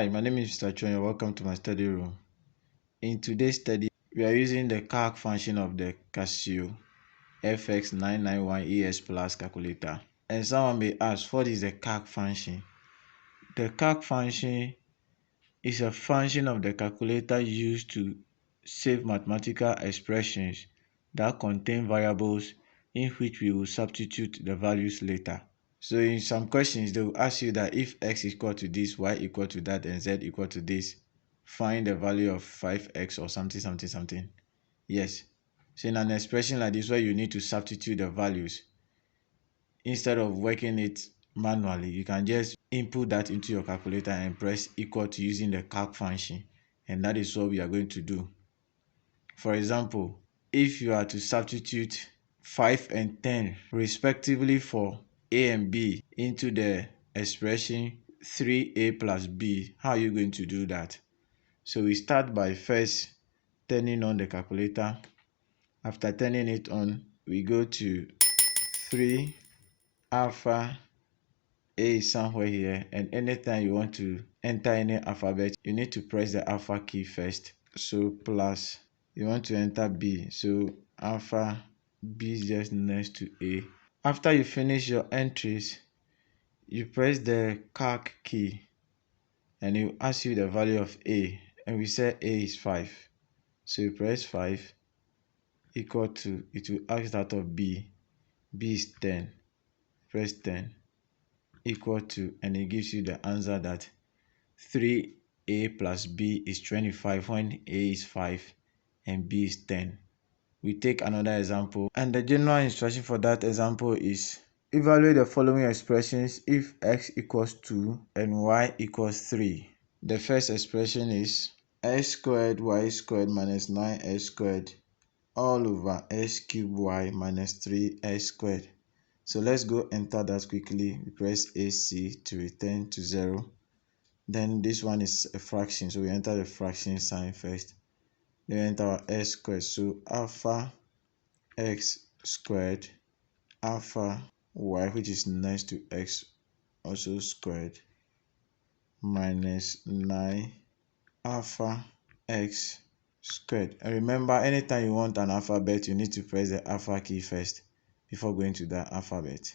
Hi, my name is Mr. Chon. Welcome to my study room. In today's study, we are using the CALC function of the CASIO FX-991ES PLUS calculator. And someone may ask, what is the CALC function? The CALC function is a function of the calculator used to save mathematical expressions that contain variables in which we will substitute the values later. So in some questions, they will ask you that if x is equal to this, y equal to that, and z equal to this, find the value of 5x or something. Yes. So in an expression like this where you need to substitute the values, instead of working it manually, you can just input that into your calculator and press equal to using the calc function. And that is what we are going to do. For example, if you are to substitute 5 and 10 respectively for a and b into the expression 3a plus b, how are you going to do that? So we start by first turning on the calculator. After turning it on, we go to 3 alpha. A is somewhere here, and anytime you want to enter any alphabet, you need to press the alpha key first. So plus, you want to enter B, so alpha B is just next to A. After you finish your entries, you press the calc key and it will ask you the value of A, and we say A is 5. So you press 5 equal to, it will ask that of B. B is 10. Press 10 equal to, and it gives you the answer that 3a plus b is 25 when a is 5 and b is 10. We take another example, and the general instruction for that example is evaluate the following expressions if x equals 2 and y equals 3. The first expression is x squared y squared minus 9x squared all over x cubed y minus 3x squared. So let's go enter that quickly. We press AC to return to 0. Then this one is a fraction, so we enter the fraction sign first. Then we enter our x squared. So alpha x squared alpha y, which is next to x also squared, minus 9 alpha x squared. And remember, anytime you want an alphabet, you need to press the alpha key first before going to that alphabet.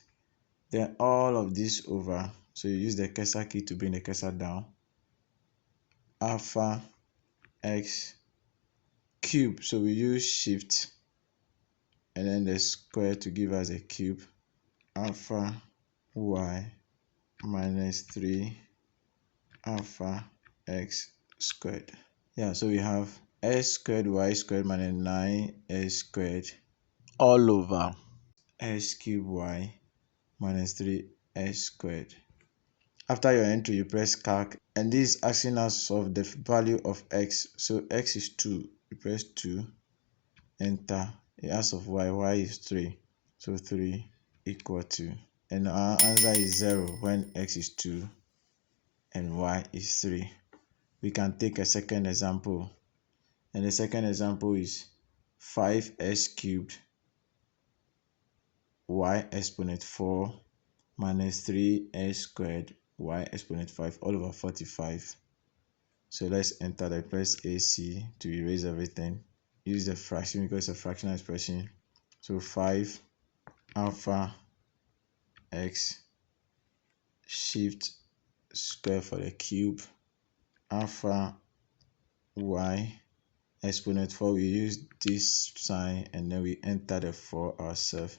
Then all of this over, so you use the cursor key to bring the cursor down, alpha x cube, so we use shift and then the square to give us a cube, alpha y minus 3 alpha x squared. Yeah, so we have x squared y squared minus 9x squared all over x cubed y minus 3x squared. After your entry, you press calc, and this is asking us of the value of x. So x is 2, you press 2, enter. It asks of y, y is 3, so 3 equal to, and our answer is 0 when x is 2 and y is 3. We can take a second example, and the second example is 5x cubed y exponent 4 minus 3x squared y exponent 5 all over 45. So let's enter the press AC to erase everything. Use the fraction because it's a fractional expression. So 5 alpha x shift square for the cube alpha y exponent 4. We use this sign and then we enter the 4 ourselves.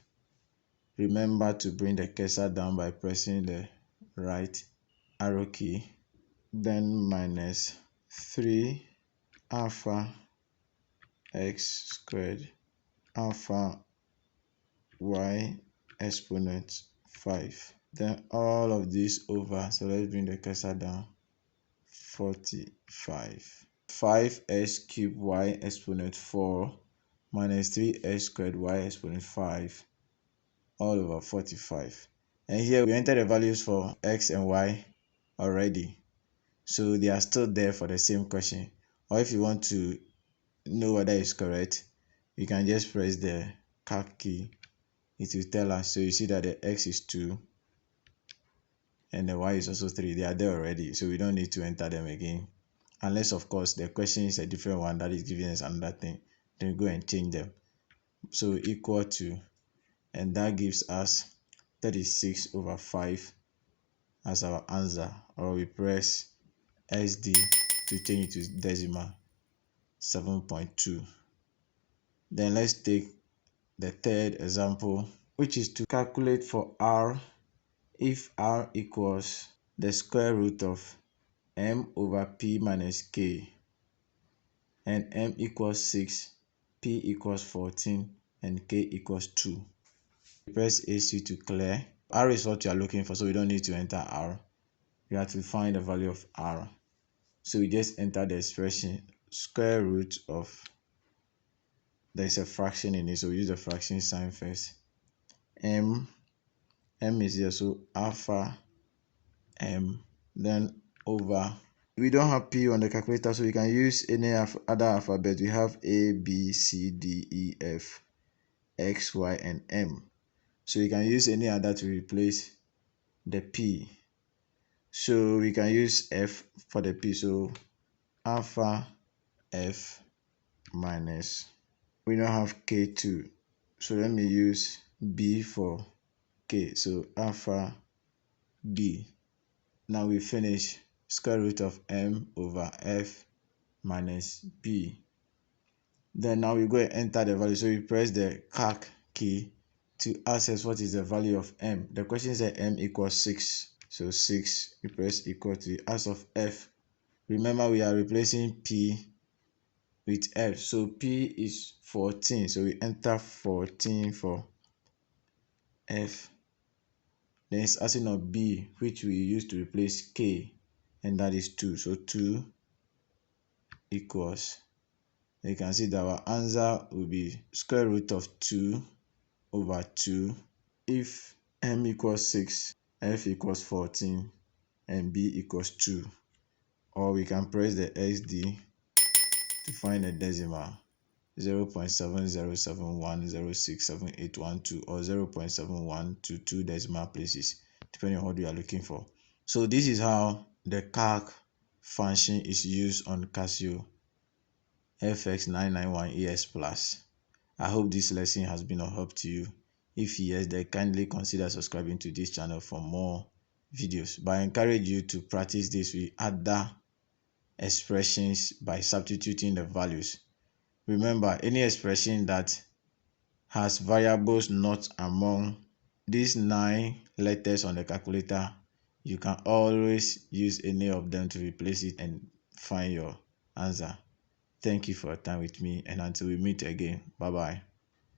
Remember to bring the cursor down by pressing the right arrow key. Then minus 3 alpha x squared alpha y exponent 5. Then all of this over, so let's bring the cursor down, 45. 5x cubed y exponent 4 minus 3x squared y exponent 5 all over 45. And here we enter the values for x and y already, so they are still there for the same question. Or if you want to know whether it's correct, you can just press the calc key. It will tell us. So you see that the x is 2 and the y is also 3. They are there already, so we don't need to enter them again, unless of course the question is a different one that is giving us another thing, then we go and change them. So equal to, and that gives us 36/5 as our answer, or we press SD to change it to decimal, 7.2. Then let's take the third example, which is to calculate for r if r equals the square root of m/p minus k, and m equals 6, p equals 14, and k equals 2. Press AC to clear. R is what you are looking for, so we don't need to enter R. We have to find the value of R. So we just enter the expression square root of, there's a fraction in it, so we use the fraction sign first. M is here, so alpha m, then over, we don't have P on the calculator, so we can use any other alphabet. We have A, B, C, D, E, F, X, Y, and M. So we can use any other to replace the P. So we can use F for the P. So alpha F minus, we don't have K2. So let me use B for K. So alpha B. Now we finish square root of m/f minus b. Then now we go and enter the value. So we press the CALC key to access what is the value of m. The question says m equals 6. So 6, we press equal to, as of f. Remember, we are replacing p with f. So p is 14. So we enter 14 for f. Then it's asking of b, which we use to replace k, and that is 2. So 2 equals, you can see that our answer will be square root of 2/2 if m equals 6, f equals 14, and b equals 2. Or we can press the SD to find a decimal, 0.7071067812 or 0.71 to 2 decimal places, depending on what you are looking for. So this is how the CALC function is used on CASIO FX-991ES Plus. I hope this lesson has been of help to you. If yes, then kindly consider subscribing to this channel for more videos. But I encourage you to practice this with other expressions by substituting the values. Remember, any expression that has variables not among these 9 letters on the calculator, you can always use any of them to replace it and find your answer. Thank you for your time with me, and until we meet again, bye bye.